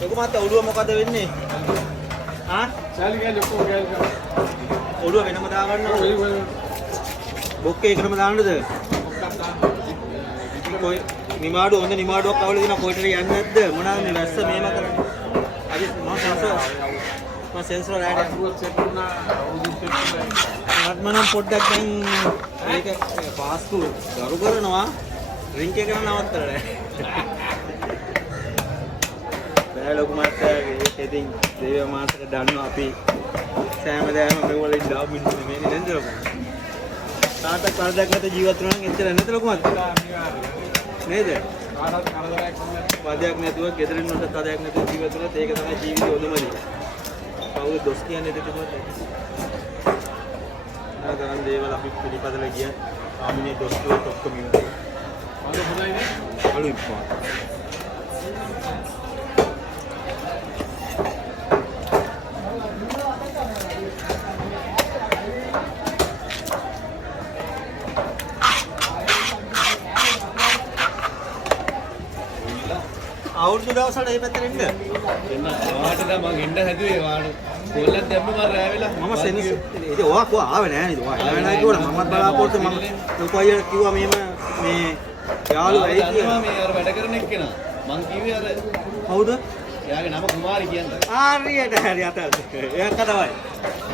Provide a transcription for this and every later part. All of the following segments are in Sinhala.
ලොකු මාත්‍යා ඔළුව මොකද වෙන්නේ? ආ? සල්ලි ගෑ ලොකු ගෑ. ඔළුව වෙනම දාගන්නවා. බොක්කේ එකටම දාන්නද? කොයි නිමාඩු හොඳ නිමාඩුවක් අවුල දෙනවා කොයිටද යන්නේ නැද්ද? මොනවාද මේ වැස්ස මේම කරන්නේ? අද මම සෙන්සර් රෑඩ් සෙට් වුණා උදේ සෙට් වුණා. මම පොඩ්ඩක් දැන් ඒක පාස්කු ගරු කරනවා රින්ක් එක කරන නවත්තලා. බෑ ලොකු මාත්‍යාගේ ඉතින් දේව මාසෙට දන්නවා අපි සෑමදාම මේවල ඉඳලා මිනිස්සු මේ නේද ලොකු. තාත්තක් කරදක් නැත ජීවත් වෙනවා නම් එච්චර නැත ලොකු මාත්‍යා. නේද? කාටවත් කරදරයක් නැහැ. පදයක් නැතුව ගෙදරින් නොට තදයක් නැතුව ජීවත් වෙනත් ඒක තමයි ජීවිතේ ඔළුමදී. කවුරු දොස් කියන්නේ දෙකම නේද? දේවල් අපි පිළිපදලා ගියා. ආමිනේ දොස් කිව්වොත් ඔක්කොම ඉන්නේ. අද හොඳයිනේ. අලුයි පාට. අවුරුදු දවසට මේ පැත්තට එන්න. එන්න වාටද මං එන්න හැදුවේ වාට. කොල්ලක් දැම්ම මම රෑ වෙලා. මම සෙනස ඉතින් ඔයා කොහා ආවේ නෑ නේද? ඔයා ආවේ නෑ කිව්වොත් මමත් බලාපොරොත්තු මම ලොකු අයියට කිව්වා මෙහෙම මේ යාළුවා ඇයි කියලා. මේ අර වැඩ කරන එක්කෙනා. මං කිව්වේ අර කවුද? එයාගේ නම කුමාරි කියන්නේ. හරියට හරි අතල්. එයා කතාවයි.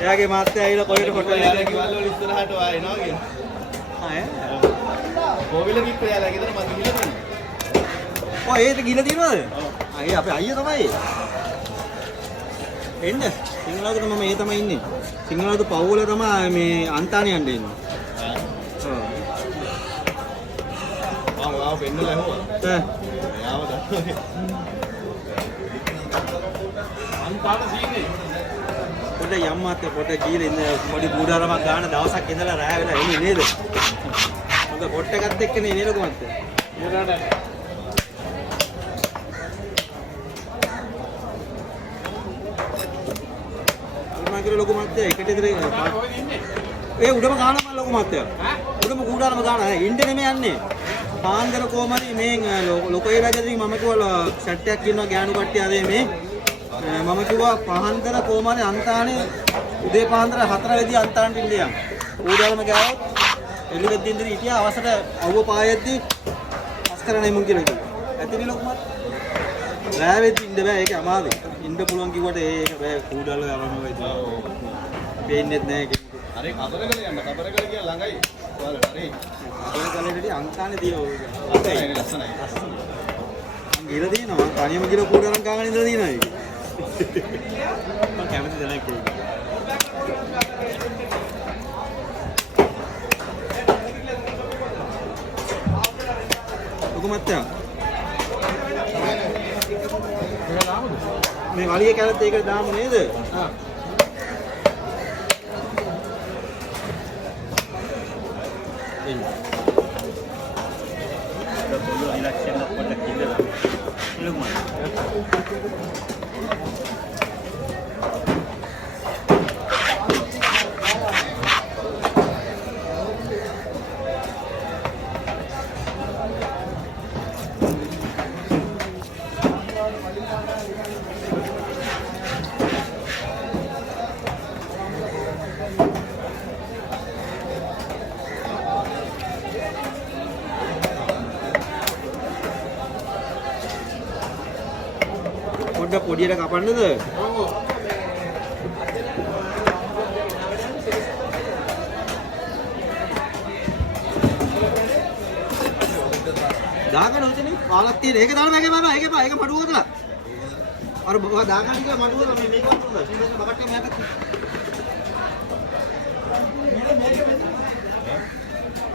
එයාගේ මාත්‍යා ඇවිල්ලා කොහෙට ෆොටෝ එයාගේ කිව්වල් වල ඉස්සරහට ආ එනවා කියලා. ආ කොවිල කිව්වා එයාලා ගෙදර මං ගිහලා තියෙනවා. ඔය ඒත් ගිහලා තියෙනවද? අය අපේ අයියා තමයි. එන්න. සිංහලකට මම ඒ තමයි ඉන්නේ. සිංහලකට පවුල තමයි මේ අන්තානේ යන්න ඉන්නේ. ඔව්. ආව වෙන්නලා ඇහුවා. යාව දන්නවනේ. අන්තාට සීනේ. පොඩ යම්මාත් පොඩ ගිහලා ඉන්න පොඩි බුඩාරමක් ගන්න දවසක් ඉඳලා රෑ වෙලා එන්නේ නේද? මොකද පොට් එකත් එක්කනේ නේද කොහොමද? ඉරාට ලොකු මාත්‍යා එකට ඉදිරිය ඒ උඩම ගාන මම ලොකු මාත්‍යා උඩම කුඩාරම ගාන ඉන්නේ නෙමෙයි යන්නේ පාන්දර කොමරි මේ ලොකේ රජදී මම කිව්වා සෙට් එකක් ඉන්නවා ගෑනු කට්ටිය ආවේ මේ මම කිව්වා පාන්දර කොමරි අන්තානේ උදේ පාන්දර 4 වෙදී අන්තාන්ට ඉන්න යම් කුඩාරම ගාවොත් එළිවෙද්දී ඉඳි හිටියා අවසර අවුව පායෙද්දි අස්කරණයි මුන් කියලා කිව්වා ඇතිනේ ලොකු මාත්‍යා රෑ වෙද්දි ඉන්න බෑ ඒක අමාරුයි ඉන්න පුළුවන් කිව්වට ඒක බෑ කුඩාල යවනවා වයිද පේන්නේ නැහැ කෙනෙකුට. හරි කබරකල යන්න කබරකල කිය ළඟයි. ඔයාලට හරි. කබරකලේදී අන්තානේ තියෙනවා. ලස්සනයි ලස්සනයි. මං ගිහලා තියෙනවා. තනියම ගිහලා කුඩාලම් කාගෙන ඉඳලා තියෙනවා ඒක. මං කැමති දැනක් ඒක. ලොකු මත්තයා. මේ වලිය කැලත් ඒකට දාමු නේද? ආ. එන්න. ඒක පොළොව ඉලක්ෂණ පොඩ්ඩක් ඉඳලා. ලොකු මත්තයා. පොඩ්ඩක් පොඩියට කපන්නද? ඔව්. දාගන්න උතනේ පාලක් තියෙන. ඒක දාන්න මේකේ බබා. ඒකේ බා. ඒක මඩුව හදලා. අර බබා දාගන්න කියලා මඩුව හදලා මේ මේක වතුනද? ඊට බකට් එක මෙයාට.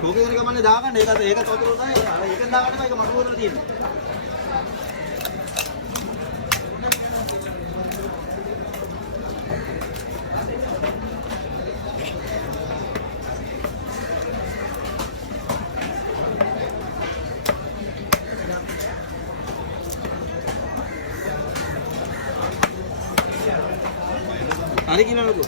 කෝකේ දෙන ගමන්නේ දාගන්න. ඒක වතුර උතනේ. අර ඒකෙන් දාගන්න බා. ඒක මඩුව හදලා තියෙන්නේ. hari gimana lu?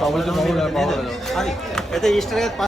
පවුලට පවුල පවුල. හරි. එතන ඊස්ටර් එකත්